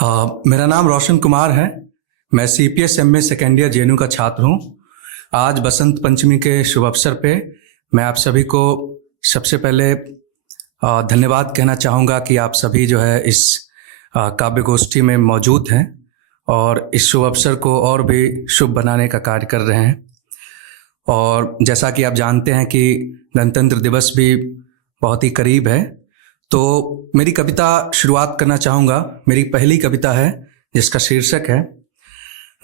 मेरा नाम रोशन कुमार है। मैं CPS MA second year JNU का छात्र हूँ। आज बसंत पंचमी के शुभ अवसर पे मैं आप सभी को सबसे पहले धन्यवाद कहना चाहूँगा कि आप सभी जो है इस काव्य गोष्ठी में मौजूद हैं और इस शुभ अवसर को और भी शुभ बनाने का कार्य कर रहे हैं। और जैसा कि आप जानते हैं कि गणतंत्र दिवस भी बहुत ही करीब है, तो मेरी कविता शुरुआत करना चाहूँगा। मेरी पहली कविता है जिसका शीर्षक है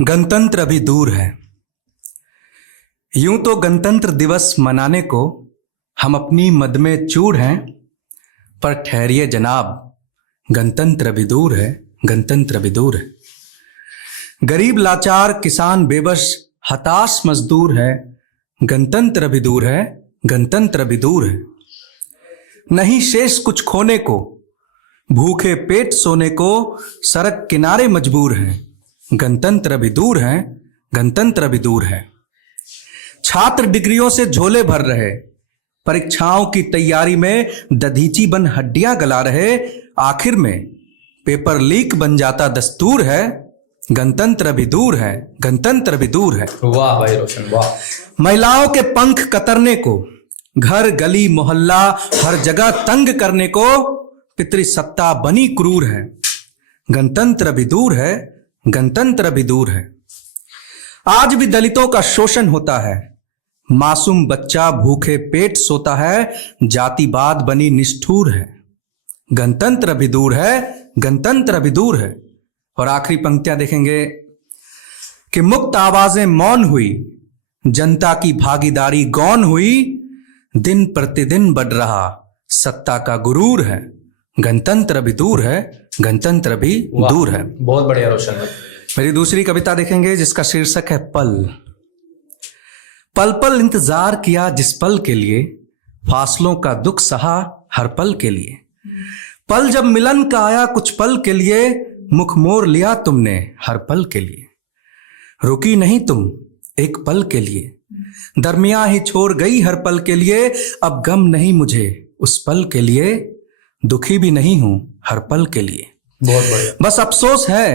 गणतंत्र अभी दूर है। यूं तो गणतंत्र दिवस मनाने को हम अपनी मद में चूर हैं, पर ठहरिए जनाब, गणतंत्र अभी दूर है, गणतंत्र अभी दूर है। गरीब लाचार किसान बेबस हताश मजदूर है, गणतंत्र अभी दूर है, गणतंत्र अभी दूर है। नहीं शेष कुछ खोने को, भूखे पेट सोने को सड़क किनारे मजबूर हैं, गणतंत्र अभी दूर है, गणतंत्र अभी दूर है। छात्र डिग्रियों से झोले भर रहे, परीक्षाओं की तैयारी में दधीची बन हड्डियां गला रहे, आखिर में पेपर लीक बन जाता दस्तूर है, गणतंत्र अभी दूर है, गणतंत्र अभी दूर है। वाह भाई रोशन वाह। महिलाओं के पंख कतरने को, घर गली मोहल्ला हर जगह तंग करने को पितृसत्ता बनी क्रूर है, गणतंत्र अभी दूर है, गणतंत्र अभी दूर है। आज भी दलितों का शोषण होता है, मासूम बच्चा भूखे पेट सोता है, जातिवाद बनी निष्ठुर है, गणतंत्र अभी दूर है, गणतंत्र अभी दूर है। और आखिरी पंक्तियां देखेंगे कि मुक्त आवाजें मौन हुई, जनता की भागीदारी गौन हुई, दिन प्रतिदिन बढ़ रहा सत्ता का गुरूर है, गणतंत्र अभी दूर है, गणतंत्र अभी दूर है। बहुत बढ़िया रोशन। मेरी दूसरी कविता देखेंगे जिसका शीर्षक है पल। पल पल इंतजार किया जिस पल के लिए, फासलों का दुख सहा हर पल के लिए। पल जब मिलन का आया कुछ पल के लिए, मुख मोड़ लिया तुमने हर पल के लिए। रुकी नहीं तुम एक पल के लिए, दरमियां ही छोड़ गई हर पल के लिए। अब गम नहीं मुझे उस पल के लिए, दुखी भी नहीं हूं हर पल के लिए। बहुत बढ़िया। बस बस अफसोस है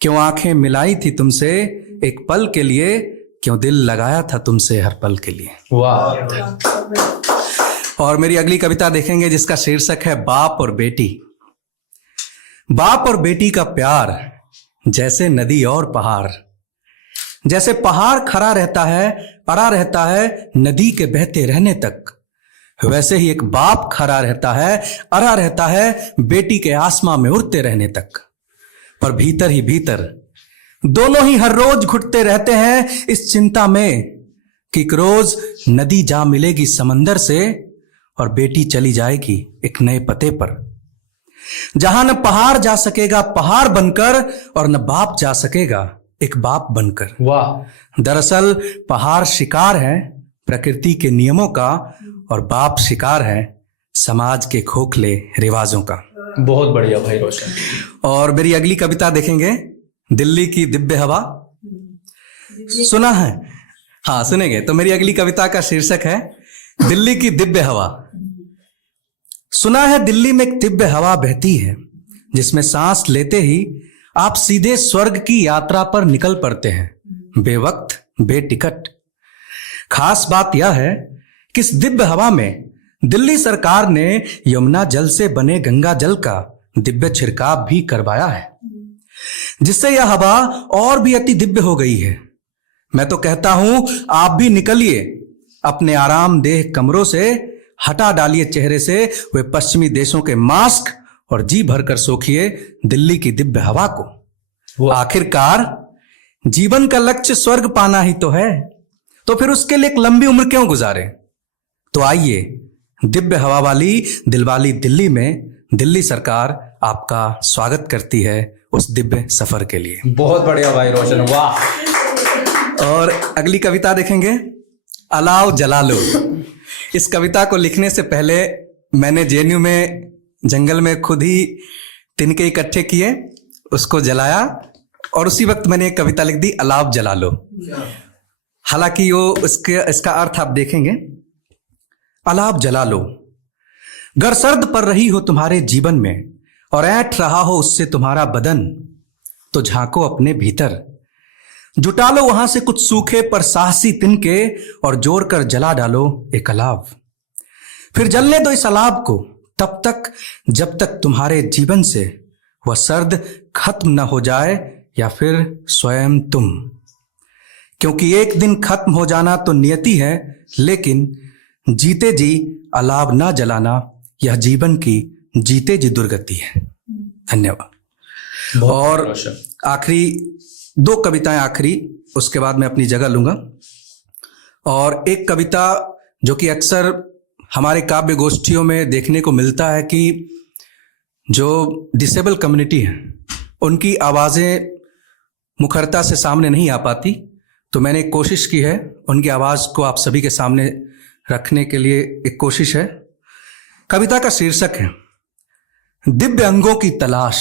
क्यों आंखें मिलाई थी तुमसे एक पल के लिए, क्यों दिल लगाया था तुमसे हर पल के लिए। वाह। और मेरी अगली कविता देखेंगे जिसका शीर्षक है बाप और बेटी। बाप और बेटी का प्यार जैसे नदी और पहाड़, जैसे पहाड़ खड़ा रहता है अड़ा रहता है नदी के बहते रहने तक, वैसे ही एक बाप खड़ा रहता है अड़ा रहता है बेटी के आसमां में उड़ते रहने तक। पर भीतर ही भीतर दोनों ही हर रोज घुटते रहते हैं इस चिंता में कि एक रोज नदी जा मिलेगी समंदर से और बेटी चली जाएगी एक नए पते पर, जहां न पहाड़ जा सकेगा पहाड़ बनकर और न बाप जा सकेगा एक बाप बनकर। वाह। दरअसल पहाड़ शिकार है प्रकृति के नियमों का और बाप शिकार है समाज के खोखले रिवाजों का। बहुत बढ़िया भाई रोशन। और मेरी अगली कविता देखेंगे दिल्ली की दिव्य हवा। सुना है? हाँ सुनेंगे। तो मेरी अगली कविता का शीर्षक है दिल्ली की दिव्य हवा। सुना है दिल्ली में एक दिव्य हवा बहती है, जिसमें सांस लेते ही आप सीधे स्वर्ग की यात्रा पर निकल पड़ते हैं, बेवक्त बेटिकट। खास बात यह है कि इस दिव्य हवा में दिल्ली सरकार ने यमुना जल से बने गंगा जल का दिव्य छिड़काव भी करवाया है, जिससे यह हवा और भी अति दिव्य हो गई है। मैं तो कहता हूं आप भी निकलिए अपने आरामदेह कमरों से, हटा डालिए चेहरे से वे पश्चिमी देशों के मास्क और जी भरकर सोखिए दिल्ली की दिव्य हवा को। आखिरकार जीवन का लक्ष्य स्वर्ग पाना ही तो है, तो फिर उसके लिए एक लंबी उम्र क्यों गुजारे। तो आइए दिव्य हवा वाली दिलवाली दिल्ली में दिल्ली सरकार आपका स्वागत करती है उस दिव्य सफर के लिए। बहुत बढ़िया भाई रोशन वाह। और अगली कविता देखेंगे अलाव जला लो। इस कविता को लिखने से पहले मैंने JNU में जंगल में खुद ही तिनके इकट्ठे किए, उसको जलाया और उसी वक्त मैंने एक कविता लिख दी अलाव जला लो। हालांकि वो इसका अर्थ आप देखेंगे। अलाव जला लो, गर सर्द पड़ रही हो तुम्हारे जीवन में और ऐंठ रहा हो उससे तुम्हारा बदन, तो झांको अपने भीतर। जुटा लो वहां से कुछ सूखे पर साहसी तिनके और जोड़कर जला डालो एक अलाव। फिर जलने दो इस अलाव को तब तक जब तक तुम्हारे जीवन से वह सर्द खत्म न हो जाए या फिर स्वयं तुम। क्योंकि एक दिन खत्म हो जाना तो नियति है, लेकिन जीते जी अलाव ना जलाना यह जीवन की जीते जी दुर्गति है। धन्यवाद। और आखिरी 2 कविताएं आखिरी, उसके बाद मैं अपनी जगह लूंगा। और एक कविता जो कि अक्सर हमारे काव्य गोष्ठियों में देखने को मिलता है कि जो डिसेबल कम्युनिटी है उनकी आवाज़ें मुखरता से सामने नहीं आ पाती, तो मैंने एक कोशिश की है उनकी आवाज़ को आप सभी के सामने रखने के लिए। एक कोशिश है। कविता का शीर्षक है दिव्य अंगों की तलाश।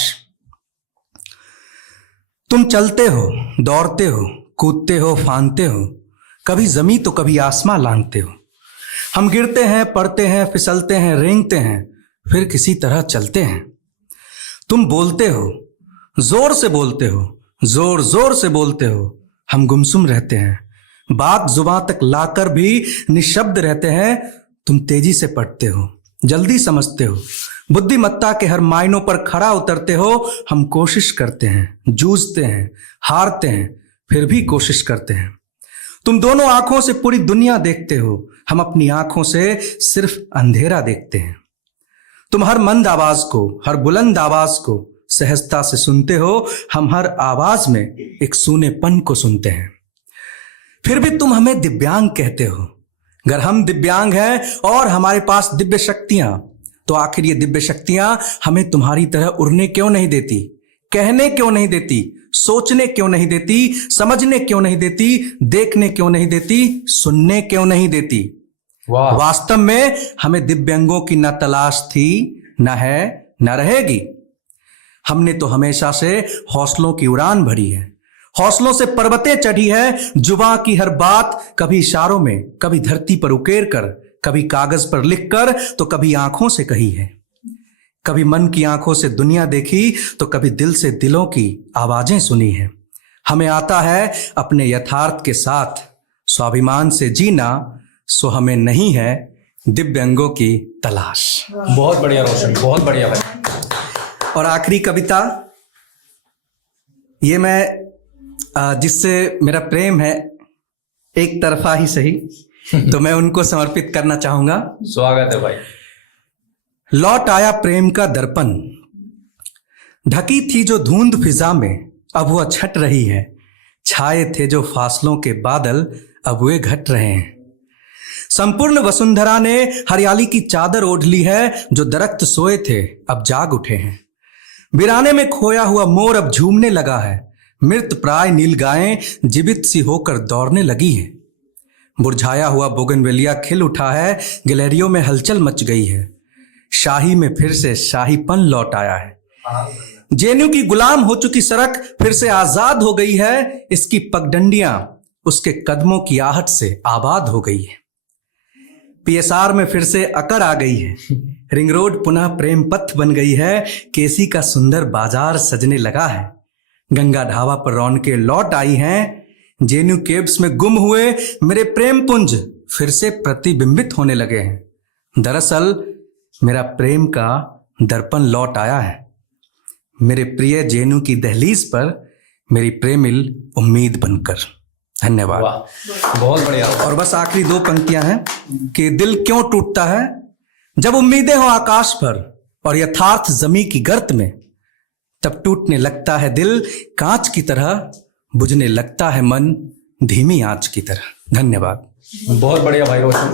तुम चलते हो, दौड़ते हो, कूदते हो, फांदते हो, कभी जमी तो कभी आसमां लांघते हो। हम गिरते हैं, पड़ते हैं, फिसलते हैं, रेंगते हैं, फिर किसी तरह चलते हैं। तुम बोलते हो, जोर से बोलते हो, जोर जोर से बोलते हो, हम गुमसुम रहते हैं, बात जुबां तक लाकर भी निशब्द रहते हैं। तुम तेजी से पढ़ते हो, जल्दी समझते हो, बुद्धिमत्ता के हर मायनों पर खरा उतरते हो। हम कोशिश करते हैं, जूझते हैं, हारते हैं, फिर भी कोशिश करते हैं। तुम दोनों आंखों से पूरी दुनिया देखते हो, हम अपनी आंखों से सिर्फ अंधेरा देखते हैं। तुम हर मंद आवाज को, हर बुलंद आवाज को सहजता से सुनते हो, हम हर आवाज में एक सूनेपन को सुनते हैं। फिर भी तुम हमें दिव्यांग कहते हो। अगर हम दिव्यांग हैं और हमारे पास दिव्य शक्तियां, तो आखिर ये दिव्य शक्तियां हमें तुम्हारी तरह उड़ने क्यों नहीं देती, कहने क्यों नहीं देती, सोचने क्यों नहीं देती, समझने क्यों नहीं देती, देखने क्यों नहीं देती, सुनने क्यों नहीं देती। वास्तव में हमें दिव्यांगों की न तलाश थी, न है, न रहेगी। हमने तो हमेशा से हौसलों की उड़ान भरी है, हौसलों से पर्वतें चढ़ी है। जुबां की हर बात कभी इशारों में, कभी धरती पर उकेर कर, कभी कागज पर लिखकर, तो कभी आंखों से कही है। कभी मन की आंखों से दुनिया देखी, तो कभी दिल से दिलों की आवाजें सुनी है। हमें आता है अपने यथार्थ के साथ स्वाभिमान से जीना, सो हमें नहीं है दिव्यांगों की तलाश। बहुत बढ़िया रोशन, बहुत बढ़िया भाई। और आखिरी कविता, ये मैं जिससे मेरा प्रेम है, एक तरफा ही सही, तो मैं उनको समर्पित करना चाहूंगा। स्वागत है भाई। लौट आया प्रेम का दर्पण, ढकी थी जो धुंध फिजा में, अब वह छट रही है। छाए थे जो फासलों के बादल, अब वे घट रहे हैं। संपूर्ण वसुंधरा ने हरियाली की चादर ओढ़ ली है। जो दरख्त सोए थे अब जाग उठे हैं। वीराने में खोया हुआ मोर अब झूमने लगा है। मृत प्राय नीलगायें जीवित सी होकर दौड़ने लगी हैं। मुरझाया हुआ बोगनवेलिया खिल उठा है, गिलहरियों में हलचल मच गई है। शाही में फिर से शाहीपन लौट आया है। जेएनयू की गुलाम हो चुकी सड़क फिर से आजाद हो गई है। इसकी पगडंडियां उसके कदमों की आहट से आबाद हो गई है। पीएसआर में फिर से अकड़ आ गई है। रिंग रोड पुनः प्रेम पथ बन गई है। केसी का सुंदर बाजार सजने लगा है। गंगा ढाबा पर रौनकें लौट आई हैं। जेएनयू केव्स में गुम हुए मेरे प्रेम पुंज फिर से प्रतिबिंबित होने लगे हैं। दरअसल मेरा प्रेम का दर्पण लौट आया है। मेरे प्रिय जेएनयू की दहलीज पर मेरी प्रेमिल उम्मीद बनकर। धन्यवाद। बहुत बढ़िया। और बस आखिरी 2 पंक्तियां हैं कि दिल क्यों टूटता है जब उम्मीदें हो आकाश पर और यथार्थ जमी की गर्त में, तब टूटने लगता है दिल कांच की तरह, बुझने लगता है मन धीमी आंच की तरह। धन्यवाद। बहुत बढ़िया भाई रोशन।